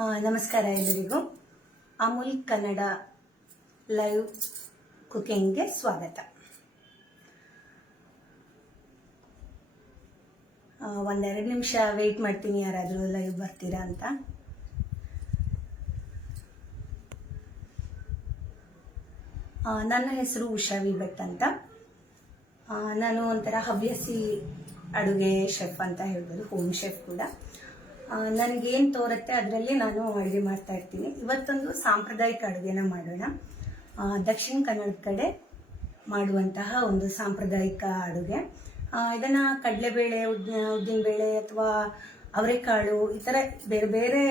ನಮಸ್ಕಾರ ಎಲ್ಲರಿಗೂ. ಅಮೂಲ್ ಕನ್ನಡ ಲೈವ್ ಕುಕಿಂಗ್ಗೆ ಸ್ವಾಗತ. ಒಂದೆರಡು ನಿಮಿಷ ವೆಯ್ಟ್ ಮಾಡ್ತೀನಿ, ಯಾರಾದರೂ ಲೈವ್ ಬರ್ತೀರಾ ಅಂತ. ನನ್ನ ಹೆಸರು ಉಷಾ ವಿ ಭಟ್ ಅಂತ. ನಾನು ಒಂಥರ ಹವ್ಯಾಸಿ ಅಡುಗೆ ಶೆಫ್ ಅಂತ ಹೇಳ್ಬೋದು, ಹೋಮ್ ಶೆಫ್ ಕೂಡ. ನನಗೇನು ತೋರುತ್ತೆ ಅದರಲ್ಲಿ ನಾನು ಅಡುಗೆ ಮಾಡ್ತಾ ಇರ್ತೀನಿ. ಇವತ್ತೊಂದು ಸಾಂಪ್ರದಾಯಿಕ ಅಡುಗೆನ ಮಾಡೋಣ. ದಕ್ಷಿಣ ಕನ್ನಡದ ಕಡೆ ಮಾಡುವಂತಹ ಒಂದು ಸಾಂಪ್ರದಾಯಿಕ ಅಡುಗೆ. ಇದನ್ನು ಕಡಲೆಬೇಳೆ, ಉದ್ದಿನಬೇಳೆ ಅಥವಾ ಅವರೆಕಾಳು, ಈ ಥರ ಬೇರೆ ಬೇರೆ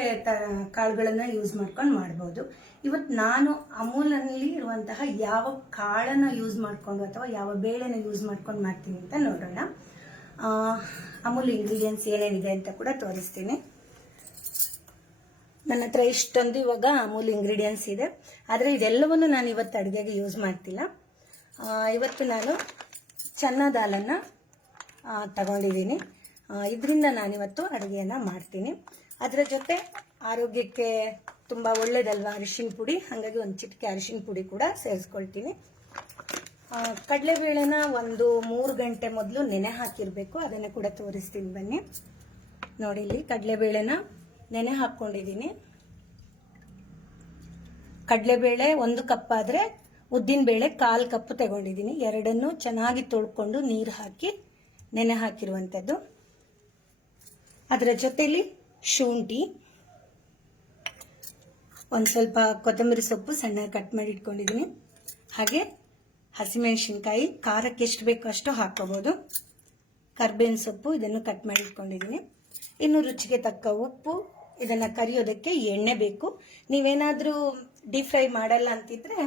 ಕಾಳುಗಳನ್ನು ಯೂಸ್ ಮಾಡ್ಕೊಂಡು ಮಾಡ್ಬೋದು. ಇವತ್ತು ನಾನು ಅಮೂಲಲ್ಲಿ ಇರುವಂತಹ ಯಾವ ಕಾಳನ್ನು ಯೂಸ್ ಮಾಡಿಕೊಂಡು ಅಥವಾ ಯಾವ ಬೇಳೆನ ಯೂಸ್ ಮಾಡ್ಕೊಂಡು ಮಾಡ್ತೀನಿ ಅಂತ ನೋಡೋಣ. ಅಮೂಲ್ ಇಂಗ್ರೀಡಿಯೆಂಟ್ಸ್ ಏನೇನಿದೆ ಅಂತ ಕೂಡ ತೋರಿಸ್ತೀನಿ. ನನ್ನ ಹತ್ರ ಇಷ್ಟೊಂದು ಇವಾಗ ಅಮೂಲ್ ಇಂಗ್ರೀಡಿಯೆಂಟ್ಸ್ ಇದೆ, ಆದರೆ ಇದೆಲ್ಲವನ್ನು ನಾನು ಇವತ್ತು ಅಡುಗೆಗೆ ಯೂಸ್ ಮಾಡ್ತಿಲ್ಲ. ಇವತ್ತು ನಾನು ಚನ್ನ ದಾಲನ್ನು ತಗೊಂಡಿದ್ದೀನಿ. ಇದರಿಂದ ನಾನಿವತ್ತು ಅಡುಗೆಯನ್ನು ಮಾಡ್ತೀನಿ. ಅದರ ಜೊತೆ ಆರೋಗ್ಯಕ್ಕೆ ತುಂಬ ಒಳ್ಳೇದಲ್ವಾ ಅರಿಶಿನ ಪುಡಿ, ಹಾಗಾಗಿ ಒಂದು ಚಿಟಿಕೆ ಅರಿಶಿನ ಪುಡಿ ಕೂಡ ಸೇರಿಸ್ಕೊಳ್ತೀನಿ. ಕಡಲೆಬೇಳೆನ ಒಂದು 3 ಗಂಟೆ ಮೊದಲು ನೆನೆ ಹಾಕಿರಬೇಕು, ಅದನ್ನು ಕೂಡ ತೋರಿಸ್ತೀನಿ ಬನ್ನಿ. ನೋಡಿ, ಇಲ್ಲಿ ಕಡಲೆಬೇಳೆನ ನೆನೆ ಹಾಕ್ಕೊಂಡಿದ್ದೀನಿ. ಕಡಲೆಬೇಳೆ 1 ಕಪ್ ಆದರೆ ಉದ್ದಿನಬೇಳೆ 1/4 ಕಪ್ ತಗೊಂಡಿದ್ದೀನಿ. ಎರಡನ್ನೂ ಚೆನ್ನಾಗಿ ತೊಳ್ಕೊಂಡು ನೀರು ಹಾಕಿ ನೆನೆ ಹಾಕಿರುವಂಥದ್ದು. ಅದರ ಜೊತೆಲಿ ಶುಂಠಿ, ಒಂದು ಸ್ವಲ್ಪ ಕೊತ್ತಂಬರಿ ಸೊಪ್ಪು ಸಣ್ಣ ಕಟ್ ಮಾಡಿ ಇಟ್ಕೊಂಡಿದ್ದೀನಿ. ಹಾಗೆ ಹಸಿಮೆಣಸಿನ್ಕಾಯಿ, ಖಾರಕ್ಕೆ ಎಷ್ಟು ಬೇಕೋ ಅಷ್ಟು ಹಾಕೋಬಹುದು. ಕರ್ಬೇವಿನ ಸೊಪ್ಪು, ಇದನ್ನು ಕಟ್ ಮಾಡಿ ಇಟ್ಕೊಂಡಿದ್ದೀನಿ. ಇನ್ನು ರುಚಿಗೆ ತಕ್ಕ ಉಪ್ಪು. ಇದನ್ನು ಕರಿಯೋದಕ್ಕೆ ಎಣ್ಣೆ ಬೇಕು. ನೀವೇನಾದರೂ ಡೀಪ್ ಫ್ರೈ ಮಾಡಲ್ಲ ಅಂತಿದ್ರೆ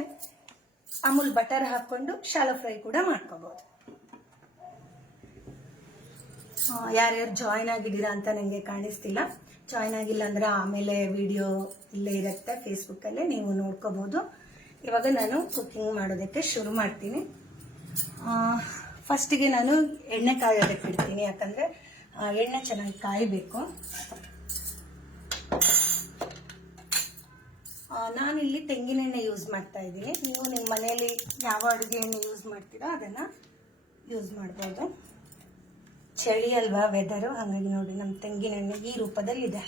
ಅಮೂಲ್ ಬಟರ್ ಹಾಕೊಂಡು ಶಾಲೋ ಫ್ರೈ ಕೂಡ ಮಾಡ್ಕೋಬಹುದು. ಯಾರ್ಯಾರು ಜಾಯ್ನ್ ಆಗಿದ್ದೀರಾ ಅಂತ ನನಗೆ ಕಾಣಿಸ್ತಿಲ್ಲ. ಜಾಯ್ನ್ ಆಗಿಲ್ಲ ಅಂದ್ರೆ ಆಮೇಲೆ ವಿಡಿಯೋ ಇಲ್ಲೇ ಇರುತ್ತೆ, ಫೇಸ್ಬುಕ್ಕಲ್ಲೇ ನೀವು ನೋಡ್ಕೋಬಹುದು. ಇವಾಗ ನಾನು ಕುಕಿಂಗ್ ಮಾಡೋದಕ್ಕೆ ಶುರು ಮಾಡ್ತೀನಿ. ಫಸ್ಟಿಗೆ ನಾನು ಎಣ್ಣೆ ಕಾಯೋದಕ್ಕೆ ಇಡ್ತೀನಿ, ಯಾಕಂದರೆ ಎಣ್ಣೆ ಚೆನ್ನಾಗಿ ಕಾಯಬೇಕು. ನಾನಿಲ್ಲಿ ತೆಂಗಿನೆಣ್ಣೆ ಯೂಸ್ ಮಾಡ್ತಾ ಇದ್ದೀನಿ. ನೀವು ನಿಮ್ಮ ಮನೆಯಲ್ಲಿ ಯಾವ ಅಡುಗೆ ಎಣ್ಣೆ ಯೂಸ್ ಮಾಡ್ತೀರೋ ಅದನ್ನು ಯೂಸ್ ಮಾಡ್ಬೋದು. ಚಳಿ ಅಲ್ವಾ ವೆದರು, ಹಾಗಾಗಿ ನೋಡಿ ನಮ್ಮ ತೆಂಗಿನೆಣ್ಣೆ ಈ ರೂಪದಲ್ಲಿದೆ.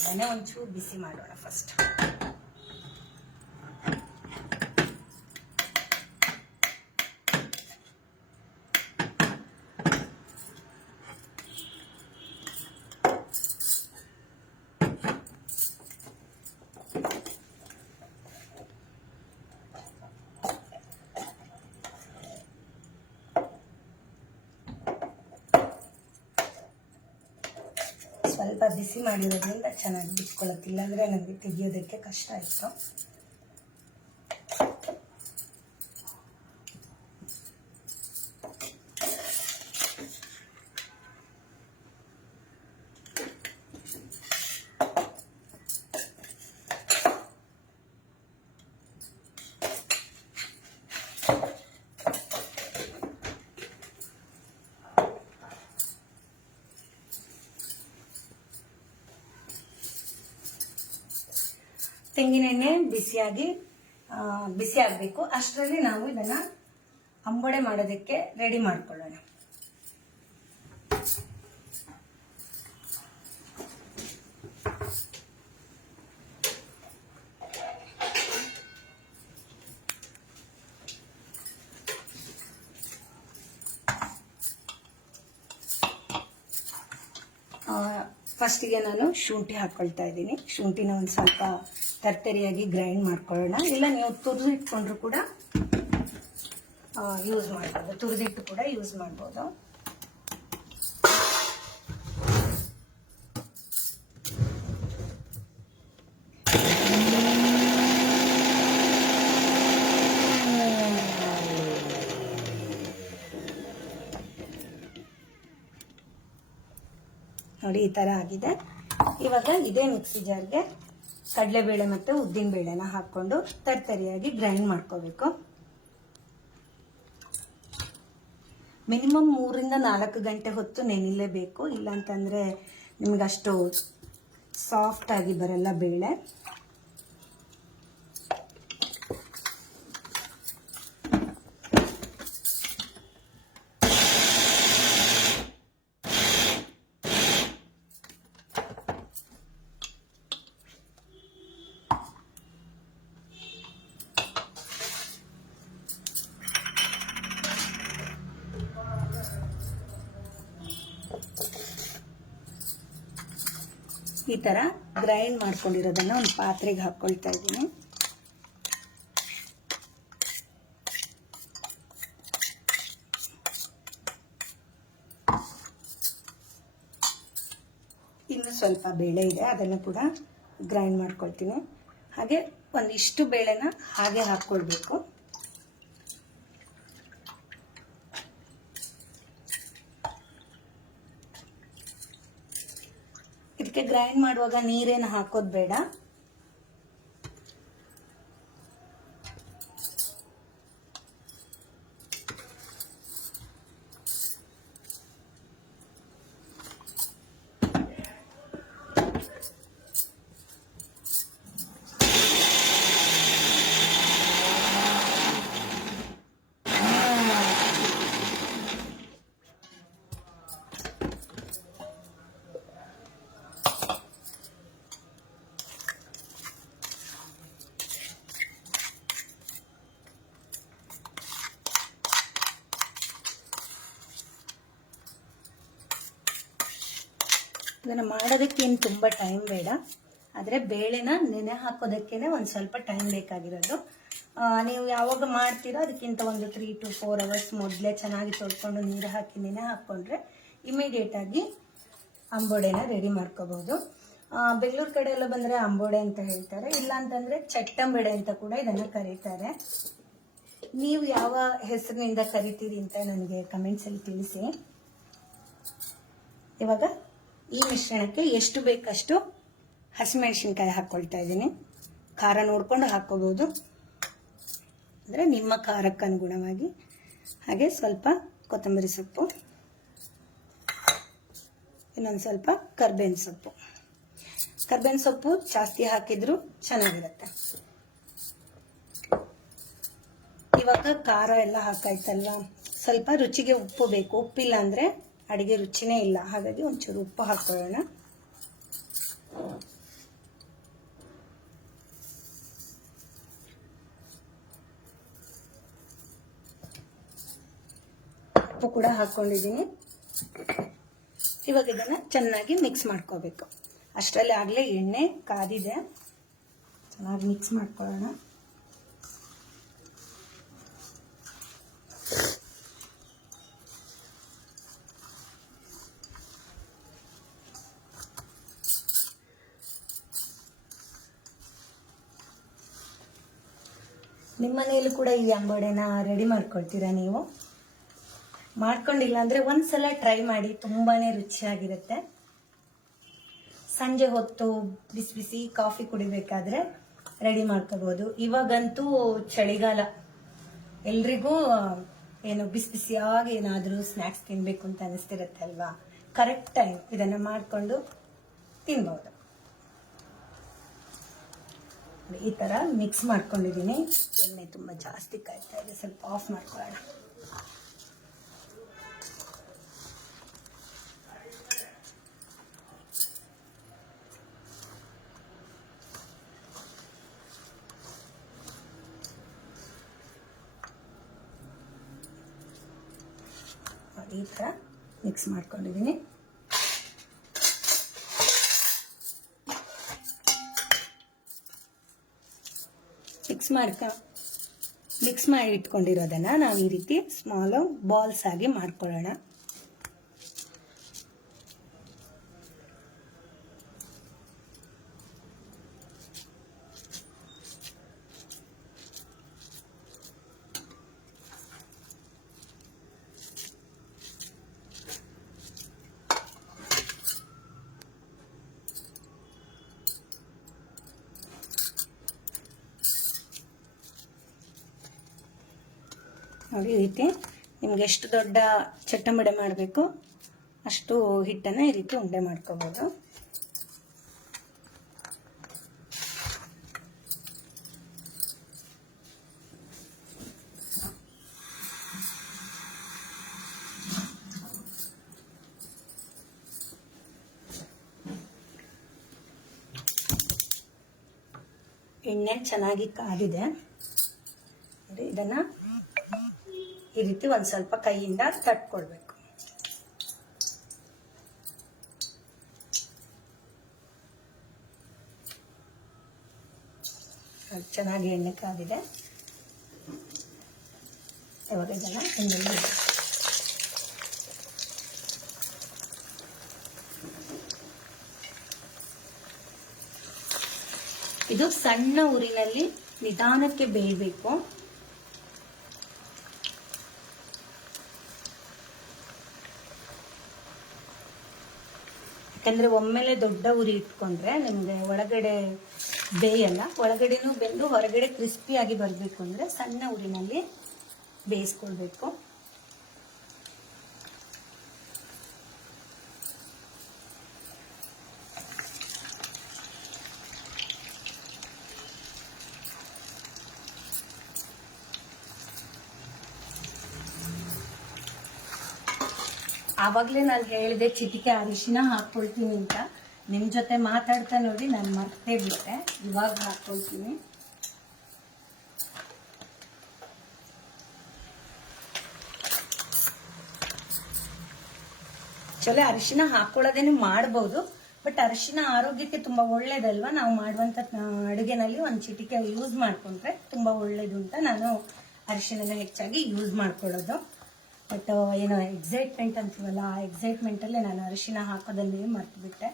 ಅದನ್ನೇ ಒಂಚೂರು ಬಿಸಿ ಮಾಡೋಣ ಫಸ್ಟ್. ಸ್ವಲ್ಪ ಬಿಸಿ ಮಾಡಿರೋದ್ರಿಂದ ಚೆನ್ನಾಗಿ ಬಿಚ್ಕೊಳ್ಳುತ್ತಿಲ್ಲ, ಅಂದರೆ ನನಗೆ ತೆಗಿಯೋದಕ್ಕೆ ಕಷ್ಟ ಆಯಿತು. ತೆಂಗಿನೆಣ್ಣೆ ಬಿಸಿ ಆಗಬೇಕು. ಅಷ್ಟರಲ್ಲಿ ನಾವು ಇದನ್ನ ಅಂಬೊಡೆ ಮಾಡೋದಕ್ಕೆ ರೆಡಿ ಮಾಡ್ಕೊಳ್ಳೋಣ. ಫಸ್ಟಿಗೆ ನಾನು ಶುಂಠಿ ಹಾಕ್ಕೊಳ್ತಾ ಇದ್ದೀನಿ. ಶುಂಠಿನ ಒಂದು ಸ್ವಲ್ಪ ತರ್ತರಿಯಾಗಿ ಗ್ರೈಂಡ್ ಮಾಡ್ಕೊಳ್ಳೋಣ. ಇಲ್ಲ ನೀವು ತುರಿದಿಟ್ಕೊಂಡ್ರು ಕೂಡ ಯೂಸ್ ಮಾಡ್ಬೋದು, ತುರಿದಿಟ್ಟು ಕೂಡ ಯೂಸ್ ಮಾಡ್ಬೋದು. ನೋಡಿ, ಈ ಥರ ಆಗಿದೆ. ಇವಾಗ ಇದೇ ಮಿಕ್ಸಿ ಜಾರ್ಗೆ ಕಡಲೆಬೇಳೆ ಮತ್ತು ಉದ್ದಿನಬೇಳೆನ ಹಾಕ್ಕೊಂಡು ತರ್ತರಿಯಾಗಿ ಗ್ರೈಂಡ್ ಮಾಡ್ಕೋಬೇಕು. ಮಿನಿಮಮ್ 3 ರಿಂದ 4 ಗಂಟೆ ಹೊತ್ತು ನೆನಿಲೇಬೇಕು, ಇಲ್ಲಾಂತಂದರೆ ನಿಮಗಷ್ಟು ಸಾಫ್ಟಾಗಿ ಬರಲ್ಲ ಬೇಳೆ. ಈ ಥರ ಗ್ರೈಂಡ್ ಮಾಡ್ಕೊಂಡಿರೋದನ್ನು ಒಂದು ಪಾತ್ರೆಗೆ ಹಾಕ್ಕೊಳ್ತಾ ಇದ್ದೀನಿ. ಇನ್ನು ಸ್ವಲ್ಪ ಬೇಳೆ ಇದೆ, ಅದನ್ನು ಕೂಡ ಗ್ರೈಂಡ್ ಮಾಡ್ಕೊಳ್ತೀನಿ. ಹಾಗೆ ಒಂದಿಷ್ಟು ಬೇಳೆನ ಹಾಗೆ ಹಾಕ್ಕೊಳ್ಬೇಕು. ಇದಕ್ಕೆ ಗ್ರೈಂಡ್ ಮಾಡುವಾಗ ನೀರೇನು ಹಾಕೋದು ಬೇಡ. ಇದನ್ನು ಮಾಡೋದಕ್ಕೇನು ತುಂಬ ಟೈಮ್ ಬೇಡ, ಆದರೆ ಬೇಳೆನ ನೆನೆ ಹಾಕೋದಕ್ಕೇ ಒಂದು ಸ್ವಲ್ಪ ಟೈಮ್ ಬೇಕಾಗಿರೋದು. ನೀವು ಯಾವಾಗ ಮಾಡ್ತೀರೋ ಅದಕ್ಕಿಂತ ಒಂದು 3 to 4 hours ಮೊದಲೇ ಚೆನ್ನಾಗಿ ತೊಳ್ಕೊಂಡು ನೀರು ಹಾಕಿ ನೆನೆ ಹಾಕ್ಕೊಂಡ್ರೆ ಇಮಿಡಿಯೇಟಾಗಿ ಅಂಬೋಡೆನ ರೆಡಿ ಮಾಡ್ಕೋಬೋದು. ಬೆಂಗಳೂರು ಕಡೆ ಎಲ್ಲ ಬಂದರೆ ಅಂಬೋಡೆ ಅಂತ ಹೇಳ್ತಾರೆ, ಇಲ್ಲ ಅಂತಂದರೆ ಚಟ್ಟಂಬೆಡೆ ಅಂತ ಕೂಡ ಇದನ್ನು ಕರೀತಾರೆ. ನೀವು ಯಾವ ಹೆಸರಿನಿಂದ ಕರಿತೀರಿ ಅಂತ ನನಗೆ ಕಮೆಂಟ್ಸಲ್ಲಿ ತಿಳಿಸಿ. ಇವಾಗ ಈ ಮಿಶ್ರಣಕ್ಕೆ ಎಷ್ಟು ಬೇಕಷ್ಟು ಹಸಿಮೆಣಸಿನ್ಕಾಯಿ ಹಾಕ್ಕೊಳ್ತಾ ಇದ್ದೀನಿ. ಖಾರ ನೋಡಿಕೊಂಡು ಹಾಕ್ಕೋಬೋದು, ಅಂದರೆ ನಿಮ್ಮ ಖಾರಕ್ಕೆ ಅನುಗುಣವಾಗಿ. ಹಾಗೆ ಸ್ವಲ್ಪ ಕೊತ್ತಂಬರಿ ಸೊಪ್ಪು, ಇನ್ನೊಂದು ಸ್ವಲ್ಪ ಕರ್ಬೇವಿನ ಸೊಪ್ಪು. ಕರ್ಬೇವಿನ ಸೊಪ್ಪು ಜಾಸ್ತಿ ಹಾಕಿದ್ರು ಚೆನ್ನಾಗಿರುತ್ತೆ. ಇವಾಗ ಖಾರ ಎಲ್ಲ ಹಾಕಾಯ್ತಲ್ವ, ಸ್ವಲ್ಪ ರುಚಿಗೆ ಉಪ್ಪು ಬೇಕು. ಉಪ್ಪಿಲ್ಲ ಅಂದರೆ ಅಡಿಗೆ ರುಚಿನೇ ಇಲ್ಲ, ಹಾಗಾಗಿ ಒಂಚೂರು ಉಪ್ಪು ಹಾಕೊಳ್ಳೋಣ. ಉಪ್ಪು ಕೂಡ ಹಾಕ್ಕೊಂಡಿದ್ದೀನಿ. ಇವಾಗ ಇದನ್ನು ಚೆನ್ನಾಗಿ ಮಿಕ್ಸ್ ಮಾಡ್ಕೋಬೇಕು. ಅಷ್ಟರಲ್ಲಿ ಆಗಲೇ ಎಣ್ಣೆ ಕಾದಿದೆ, ಚೆನ್ನಾಗಿ ಮಿಕ್ಸ್ ಮಾಡ್ಕೊಳ್ಳೋಣ. ನಿಮ್ಮ ಮನೆಯಲ್ಲೂ ಕೂಡ ಈ ಅಂಬೋಡೆನ ರೆಡಿ ಮಾಡ್ಕೊಳ್ತೀರಾ ನೀವು? ಮಾಡ್ಕೊಂಡಿಲ್ಲ ಅಂದರೆ ಒಂದ್ಸಲ ಟ್ರೈ ಮಾಡಿ, ತುಂಬಾ ರುಚಿಯಾಗಿರುತ್ತೆ. ಸಂಜೆ ಹೊತ್ತು ಬಿಸಿ ಬಿಸಿ ಕಾಫಿ ಕುಡಿಬೇಕಾದ್ರೆ ರೆಡಿ ಮಾಡ್ಕೋಬೋದು. ಇವಾಗಂತೂ ಚಳಿಗಾಲ, ಎಲ್ರಿಗೂ ಏನು ಬಿಸಿ ಬಿಸಿಯಾಗಿ ಏನಾದರೂ ಸ್ನ್ಯಾಕ್ಸ್ ತಿನ್ನಬೇಕು ಅಂತ ಅನಿಸ್ತಿರುತ್ತೆ ಅಲ್ವಾ? ಕರೆಕ್ಟ್ ಟೈಮ್ ಇದನ್ನು ಮಾಡಿಕೊಂಡು ತಿನ್ಬೋದು. ಈ ಥರ ಮಿಕ್ಸ್ ಮಾಡ್ಕೊಂಡಿದ್ದೀನಿ. ಎಣ್ಣೆ ತುಂಬ ಜಾಸ್ತಿ ಕಾಯ್ತಾ ಇದೆ, ಸ್ವಲ್ಪ ಆಫ್ ಮಾಡ್ಕೊಳ್ಳೋಣ. ಈ ಥರ ಮಿಕ್ಸ್ ಮಾಡ್ಕೊಂಡಿದ್ದೀನಿ. ಮಿಕ್ಸ್ ಮಾಡಿ ಇಟ್ಕೊಂಡಿರೋದನ್ನು ನಾವು ಈ ರೀತಿ ಸ್ಮಾಲ್ ಬಾಲ್ಸ್ ಆಗಿ ಮಾಡ್ಕೊಳ್ಳೋಣ. ನೋಡಿ, ಈ ರೀತಿ ನಿಮ್ಗೆ ಎಷ್ಟು ದೊಡ್ಡ ಚಟ್ಟಂಬಡೆ ಮಾಡಬೇಕು ಅಷ್ಟು ಹಿಟ್ಟನ್ನು ಈ ರೀತಿ ಉಂಡೆ ಮಾಡ್ಕೋಬೋದು. ಎಣ್ಣೆ ಚೆನ್ನಾಗಿ ಕಾದಿದೆ. ಇದನ್ನ ಈ ರೀತಿ ಒಂದು ಸ್ವಲ್ಪ ಕೈಯಿಂದ ತಟ್ಕೊಳ್ಬೇಕು. ಚೆನ್ನಾಗಿ ಎಣ್ಣೆ ಕಾದಿದೆ. ಇವಾಗ ಇದನ್ನ ಎಣ್ಣೆಯಲ್ಲಿ ಇದು ಸಣ್ಣ ಉರಿನಲ್ಲಿ ನಿಧಾನಕ್ಕೆ ಬೇಯಬೇಕು. ಯಾಕಂದ್ರೆ ಒಮ್ಮೆಲೆ ದೊಡ್ಡ ಉರಿ ಇಟ್ಕೊಂಡ್ರೆ ನಿಮ್ಗೆ ಒಳಗಡೆ ಬೇಯಲ್ಲ. ಒಳಗಡೆನೂ ಬೆಂದು ಹೊರಗಡೆ ಕ್ರಿಸ್ಪಿಯಾಗಿ ಬರಬೇಕು ಅಂದ್ರೆ ಸಣ್ಣ ಉರಿನಲ್ಲಿ ಬೇಯಿಸ್ಕೊಳ್ಬೇಕು. ಆವಾಗಲೇ ನಾನು ಹೇಳಿದೆ ಚಿಟಿಕೆ ಅರಿಶಿನ ಹಾಕ್ಕೊಳ್ತೀನಿ ಅಂತ. ನಿಮ್ಮ ಜೊತೆ ಮಾತಾಡ್ತಾ ನೋಡಿ ನಾನು ಮರ್ತೇ ಬಿಟ್ಟೆ. ಇವಾಗ ಹಾಕ್ಕೊಳ್ತೀನಿ. ಚಲೋ ಅರಿಶಿನ ಹಾಕೊಳ್ಳೋದೇನೆ ಮಾಡ್ಬೋದು, ಬಟ್ ಅರಿಶಿನ ಆರೋಗ್ಯಕ್ಕೆ ತುಂಬಾ ಒಳ್ಳೇದಲ್ವಾ. ನಾವು ಮಾಡುವಂತ ಅಡುಗೆನಲ್ಲಿ ಒಂದು ಚಿಟಿಕೆ ಯೂಸ್ ಮಾಡ್ಕೊಂಡ್ರೆ ತುಂಬಾ ಒಳ್ಳೇದು ಅಂತ ನಾನು ಅರಿಶಿನ ಹೆಚ್ಚಾಗಿ ಯೂಸ್ ಮಾಡ್ಕೊಳ್ಳೋದು. ಬಟ್ ಏನೋ ಎಕ್ಸೈಟ್ಮೆಂಟ್ ಅಂತೀವಲ್ಲ, ಆ ಎಕ್ಸೈಟ್ಮೆಂಟ್ ಅಲ್ಲೇ ನಾನು ಅರಿಶಿನ ಹಾಕೋದಲ್ಲಿ ಮರ್ತು ಬಿಟ್ಟೆ.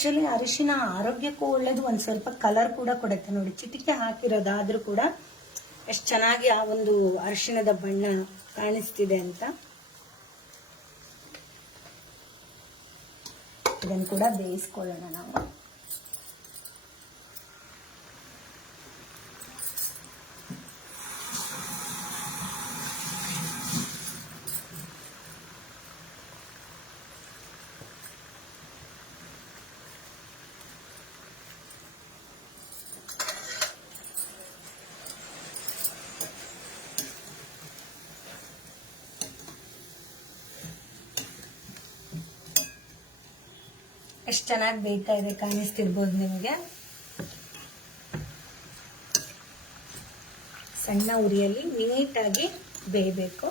ಆಕ್ಚುಲಿ ಅರಿಶಿನ ಆರೋಗ್ಯಕ್ಕೂ ಒಳ್ಳೇದು, ಒಂದ್ ಸ್ವಲ್ಪ ಕಲರ್ ಕೂಡ ಕೊಡುತ್ತೆ ನೋಡಿ. ಚಿಟಿಕೆ ಹಾಕಿರೋದಾದ್ರೂ ಕೂಡ ಎಷ್ಟು ಚೆನ್ನಾಗಿ ಆ ಒಂದು ಅರಿಶಿಣದ ಬಣ್ಣ ಕಾಣಿಸ್ತಿದೆ ಅಂತ. ಇದನ್ನು ಕೂಡ ಬೇಯಿಸ್ಕೊಳ್ಳೋಣ ನಾವು. ಎಷ್ಟು ಚೆನ್ನಾಗಿ ಬೇಯ್ತಾ ಇದೆ ಕಾಣಿಸ್ತಿರ್ಬೋದು ನಿಮಗೆ. ಸಣ್ಣ ಉರಿಯಲ್ಲಿ ನೀಟಾಗಿ ಬೇಯಬೇಕು.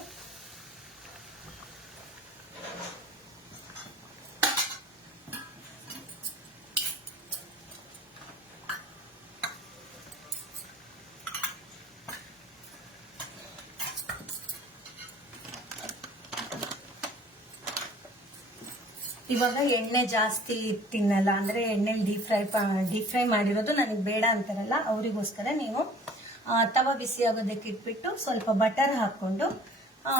ಇವಾಗ ಎಣ್ಣೆ ಜಾಸ್ತಿ ತಿನ್ನಲ್ಲ ಅಂದ್ರೆ ಎಣ್ಣೆಲಿ ಡೀಪ್ ಫ್ರೈ ಮಾಡಿರೋದು ನನಗೆ ಬೇಡ ಅಂತಾರಲ್ಲ, ಅವರಿಗೋಸ್ಕರ ನೀವು ತವ ಬಿಸಿ ಆಗೋದಕ್ಕೆ ಇಟ್ಬಿಟ್ಟು ಸ್ವಲ್ಪ ಬಟರ್ ಹಾಕೊಂಡು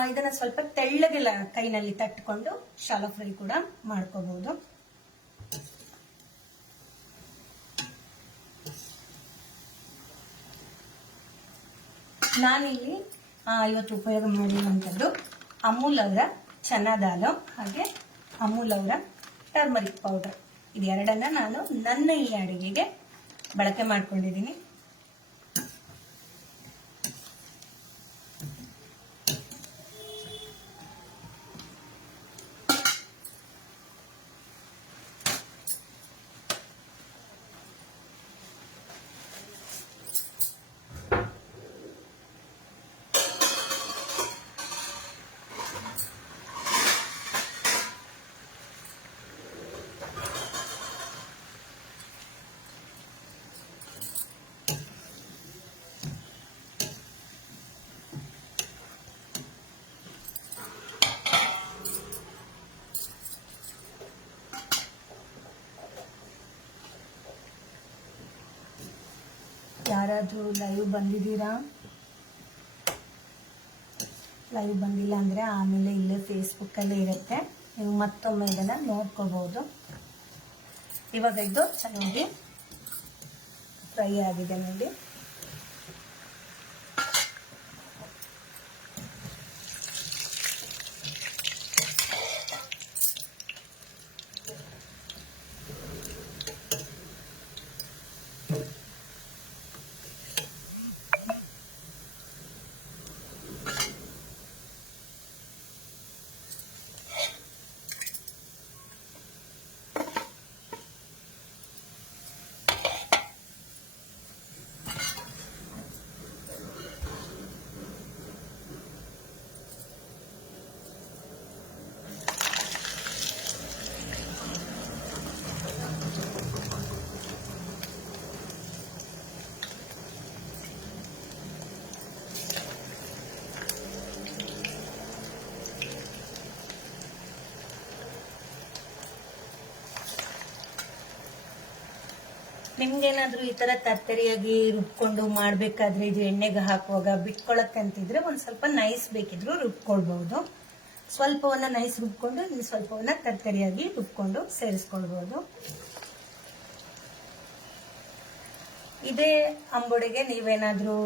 ಇದನ್ನ ಸ್ವಲ್ಪ ತೆಳ್ಳಗೆ ಕೈನಲ್ಲಿ ತಟ್ಕೊಂಡು ಶಾಲೋ ಫ್ರೈ ಕೂಡ ಮಾಡ್ಕೋಬಹುದು. ನಾನಿಲ್ಲಿ ಇವತ್ತು ಉಪಯೋಗ ಮಾಡಿರುವಂಥದ್ದು ಅಮೂಲ್ ಅವರ ಚನಾ ದಾಲ್ ಹಾಗೆ ಅಮೂಲ್ ಅವರ ಟರ್ಮರಿಕ್ ಪೌಡರ್. ಇದೆರಡನ್ನ ನಾನು ನನ್ನ ಈ ಅಡುಗೆಗೆ ಬಳಕೆ ಮಾಡ್ಕೊಂಡಿದ್ದೀನಿ. ಯಾರಾದರೂ ಲೈವ್ ಬಂದಿದ್ದೀರಾ? ಲೈವ್ ಬಂದಿಲ್ಲ ಅಂದರೆ ಆಮೇಲೆ ಇಲ್ಲೇ ಫೇಸ್ಬುಕ್ಕಲ್ಲೇ ಇರುತ್ತೆ, ನೀವು ಮತ್ತೊಮ್ಮೆ ಇದನ್ನು ನೋಡ್ಕೋಬೋದು. ಇವಾಗ ಇದು ಚೆನ್ನಾಗಿ ಫ್ರೈ ಆಗಿದೆ ನೋಡಿ. ನಿಮ್ಗೇನಾದ್ರೂ ಈ ತರ ತರ್ತರಿಯಾಗಿ ರುಬ್ಕೊಂಡು ಮಾಡ್ಬೇಕಾದ್ರೆ ಇದು ಎಣ್ಣೆಗೆ ಹಾಕುವಾಗ ಬಿಟ್ಕೊಳಕ್ಕೆ ಅಂತಿದ್ರೆ ಒಂದ್ ಸ್ವಲ್ಪ ನೈಸ್ ಬೇಕಿದ್ರು ರುಬ್ಕೊಳ್ಬಹುದು. ಸ್ವಲ್ಪವನ್ನ ನೈಸ್ ರುಬ್ಕೊಂಡು ಇನ್ನು ಸ್ವಲ್ಪವನ್ನ ತರ್ತರಿಯಾಗಿ ರುಬ್ಕೊಂಡು ಸೇರಿಸ್ಕೊಳ್ಬಹುದು. ಇದೇ ಅಂಬೊಡೆಗೆ ನೀವೇನಾದ್ರೂ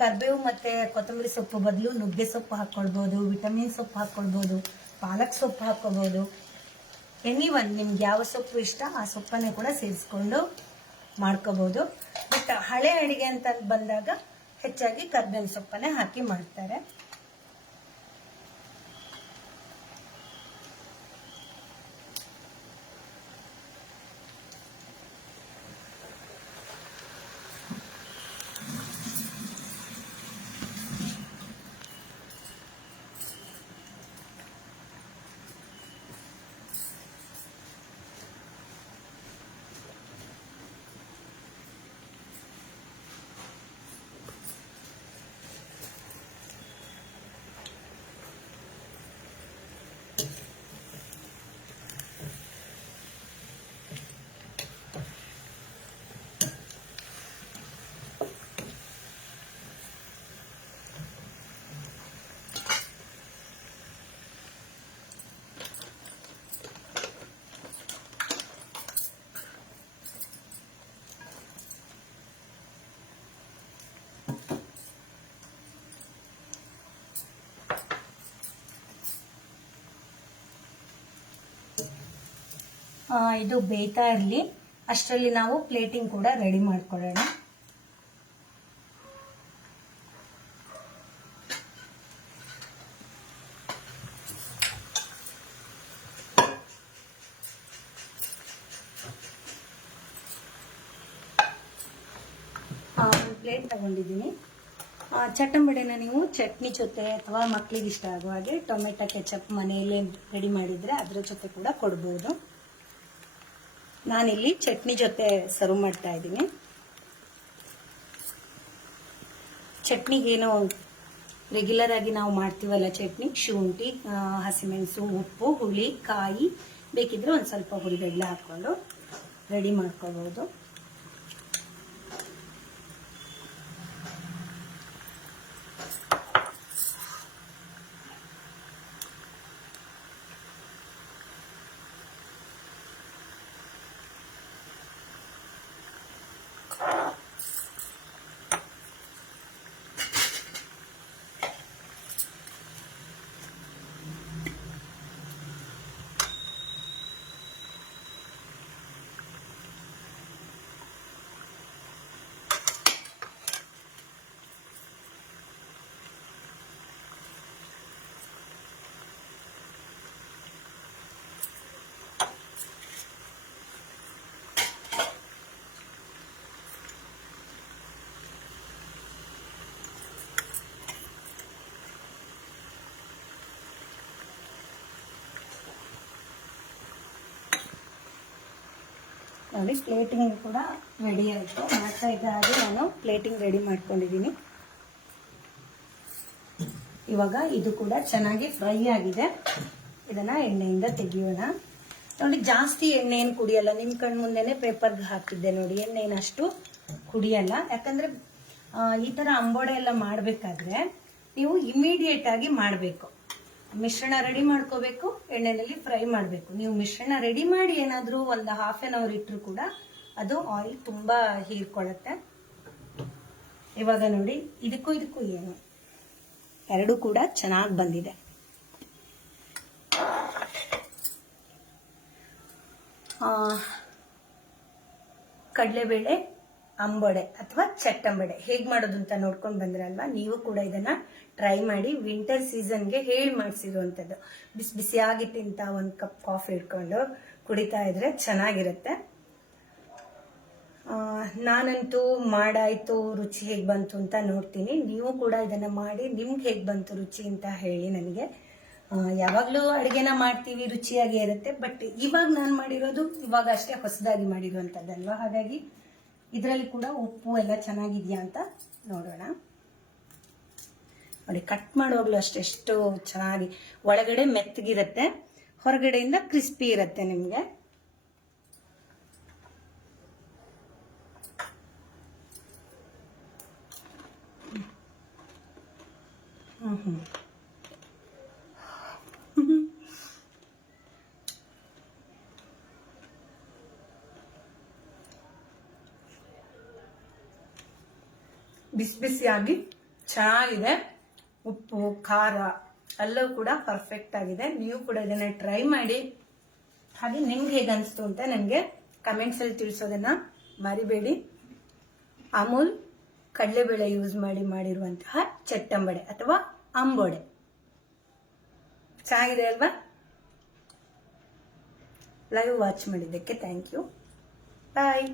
ಕರ್ಬೇವು ಮತ್ತೆ ಕೊತ್ತಂಬರಿ ಸೊಪ್ಪು ಬದಲು ನುಗ್ಗೆ ಸೊಪ್ಪು ಹಾಕೊಳ್ಬಹುದು, ವಿಟಮಿನ್ ಸೊಪ್ಪು ಹಾಕೊಳ್ಬಹುದು, ಪಾಲಕ್ ಸೊಪ್ಪು ಹಾಕೋಬಹುದು. ಎನಿವನ್ ನಿಮ್ಗೆ ಯಾವ ಸೊಪ್ಪು ಇಷ್ಟ ಆ ಸೊಪ್ಪನ್ನೇ ಕೂಡ ಸೇರಿಸ್ಕೊಂಡು ಮಾಡ್ಕೋಬಹುದು. ಬಟ್ ಹಳೆ ಅಡಿಗೆ ಅಂತ ಬಂದಾಗ ಹೆಚ್ಚಾಗಿ ಕರ್ಬೇವಿನ ಸೊಪ್ಪನ್ನೇ ಹಾಕಿ ಮಾಡ್ತಾರೆ. ಇದು ಬೇಯ್ತಾ ಇರಲಿ, ಅಷ್ಟರಲ್ಲಿ ನಾವು ಪ್ಲೇಟಿಂಗ್ ಕೂಡ ರೆಡಿ ಮಾಡ್ಕೊಳ್ಳೋಣ. ಒಂದು ಪ್ಲೇಟ್ ತಗೊಂಡಿದ್ದೀನಿ. ಚಟ್ಟಂಬಡೆನ ನೀವು ಚಟ್ನಿ ಜೊತೆ ಅಥವಾ ಮಕ್ಕಳಿಗೆ ಇಷ್ಟ ಆಗುವ ಹಾಗೆ ಟೊಮೆಟೊ ಕೆಚಪ್ ಮನೆಯಲ್ಲೇ ರೆಡಿ ಮಾಡಿದ್ರೆ ಅದರ ಜೊತೆ ಕೂಡ ಕೊಡ್ಬೋದು. ನಾನಿಲ್ಲಿ ಚಟ್ನಿ ಜೊತೆ ಸರ್ವ್ ಮಾಡ್ತಾ ಇದ್ದೀನಿ. ಚಟ್ನಿಗೇನೋ ರೆಗ್ಯುಲರ್ ಆಗಿ ನಾವು ಮಾಡ್ತೀವಲ್ಲ ಚಟ್ನಿ, ಶುಂಠಿ, ಹಸಿಮೆಣಸು, ಉಪ್ಪು, ಹುಳಿ, ಕಾಯಿ, ಬೇಕಿದ್ರೆ ಒಂದು ಸ್ವಲ್ಪ ಹುರಿಗಡಲೆ ಹಾಕ್ಕೊಂಡು ರೆಡಿ ಮಾಡ್ಕೋಬಹುದು. ನೋಡಿ ಪ್ಲೇಟಿಂಗ್ ಕೂಡ ರೆಡಿ ಆಯಿತು. ಮಾಡ್ತಾ ಇದ್ದ ಹಾಗೆ ನಾನು ಪ್ಲೇಟಿಂಗ್ ರೆಡಿ ಮಾಡ್ಕೊಂಡಿದ್ದೀನಿ. ಇವಾಗ ಇದು ಕೂಡ ಚೆನ್ನಾಗಿ ಫ್ರೈ ಆಗಿದೆ. ಇದನ್ನ ಎಣ್ಣೆಯಿಂದ ತೆಗಿಯೋಣ. ನೋಡಿ ಜಾಸ್ತಿ ಎಣ್ಣೆ ಏನು ಕುಡಿಯಲ್ಲ, ನಿಮ್ಮ ಕಣ್ಣು ಮುಂದೆನೆ ಪೇಪರ್ಗೆ ಹಾಕಿದ್ದೆ ನೋಡಿ, ಎಣ್ಣೆನಷ್ಟು ಕುಡಿಯಲ್ಲ. ಯಾಕಂದ್ರೆ ಈ ತರ ಅಂಬೋಡೆ ಎಲ್ಲ ಮಾಡಬೇಕಾದ್ರೆ ನೀವು ಇಮಿಡಿಯೇಟ್ ಆಗಿ ಮಾಡಬೇಕು. ಮಿಶ್ರಣ ರೆಡಿ ಮಾಡ್ಕೋಬೇಕು, ಎಣ್ಣೆನಲ್ಲಿ ಫ್ರೈ ಮಾಡಬೇಕು. ನೀವು ಮಿಶ್ರಣ ರೆಡಿ ಮಾಡಿ ಏನಾದರೂ ಒಂದು ಹಾಫ್ ಆನ್ ಅವರ್ ಇಟ್ಟರು ಕೂಡ ಅದು ಆಯಿಲ್ ತುಂಬಾ ಹೀರ್ಕೊಳ್ಳುತ್ತೆ. ಇವಾಗ ನೋಡಿ, ಇದಕ್ಕೂ ಏನು ಎರಡೂ ಕೂಡ ಚೆನ್ನಾಗಿ ಬಂದಿದೆ. ಕಡಲೆಬೇಳೆ ಅಂಬೊಡೆ ಅಥವಾ ಚಟ್ಟಂಬಡೆ ಹೇಗೆ ಮಾಡೋದು ಅಂತ ನೋಡ್ಕೊಂಡು ಬಂದ್ರಲ್ವಾ? ನೀವು ಕೂಡ ಇದನ್ನ ಟ್ರೈ ಮಾಡಿ. ವಿಂಟರ್ ಸೀಸನ್ಗೆ ಹೇಳಿ ಮಾಡಿಸಿರುವಂಥದ್ದು. ಬಿಸಿ ಬಿಸಿಯಾಗಿ ತಿಂತ ಒಂದು ಕಪ್ ಕಾಫಿ ಇಟ್ಕೊಂಡು ಕುಡಿತಾ ಇದ್ರೆ ಚೆನ್ನಾಗಿರುತ್ತೆ. ನಾನಂತೂ ಮಾಡಾಯ್ತು, ರುಚಿ ಹೇಗೆ ಬಂತು ಅಂತ ನೋಡ್ತೀನಿ. ನೀವು ಕೂಡ ಇದನ್ನ ಮಾಡಿ ನಿಮ್ಗೆ ಹೇಗೆ ಬಂತು ರುಚಿ ಅಂತ ಹೇಳಿ ನನಗೆ. ಯಾವಾಗಲೂ ಅಡುಗೆನ ಮಾಡ್ತೀವಿ, ರುಚಿಯಾಗಿ ಇರುತ್ತೆ. ಬಟ್ ಇವಾಗ ನಾನು ಮಾಡಿರೋದು ಇವಾಗ ಅಷ್ಟೇ ಹೊಸದಾಗಿ ಮಾಡಿರುವಂಥದ್ದಲ್ವಾ, ಹಾಗಾಗಿ ಇದರಲ್ಲಿ ಕೂಡ ಉಪ್ಪು ಎಲ್ಲ ಚೆನ್ನಾಗಿದೆಯಾ ಅಂತ ನೋಡೋಣ. ನೋಡಿ, ಕಟ್ ಮಾಡುವಾಗಲೂ ಅಷ್ಟೆಷ್ಟು ಚೆನ್ನಾಗಿ ಒಳಗಡೆ ಮೆತ್ತಗಿರುತ್ತೆ, ಹೊರಗಡೆಯಿಂದ ಕ್ರಿಸ್ಪಿ ಇರುತ್ತೆ ನಿಮಗೆ. ಬಿಸಿ ಬಿಸಿಯಾಗಿ ಚೆನ್ನಾಗಿದೆ. ಉಪ್ಪು ಖಾರ ಎಲ್ಲವೂ ಕೂಡ ಪರ್ಫೆಕ್ಟ್ ಆಗಿದೆ. ನೀವು ಕೂಡ ಇದನ್ನ ಟ್ರೈ ಮಾಡಿ. ಹಾಗೆ ನಿಮ್ಗೆ ಹೇಗೆ ಅನಿಸ್ತು ಅಂತ ನನಗೆ ಕಮೆಂಟ್ಸ್ ಅಲ್ಲಿ ತಿಳಿಸೋದನ್ನ ಮರಿಬೇಡಿ. ಅಮೂಲ್ ಕಡಲೆಬೇಳೆ ಯೂಸ್ ಮಾಡಿ ಮಾಡಿರುವಂತಹ ಚಟ್ಟಂಬಡೆ ಅಥವಾ ಅಂಬೋಡೆ ಚೆನ್ನಾಗಿದೆ ಅಲ್ವಾ? ಲೈವ್ ವಾಚ್ ಮಾಡಿದ್ದಕ್ಕೆ ಥ್ಯಾಂಕ್ ಯು. ಬಾಯ್.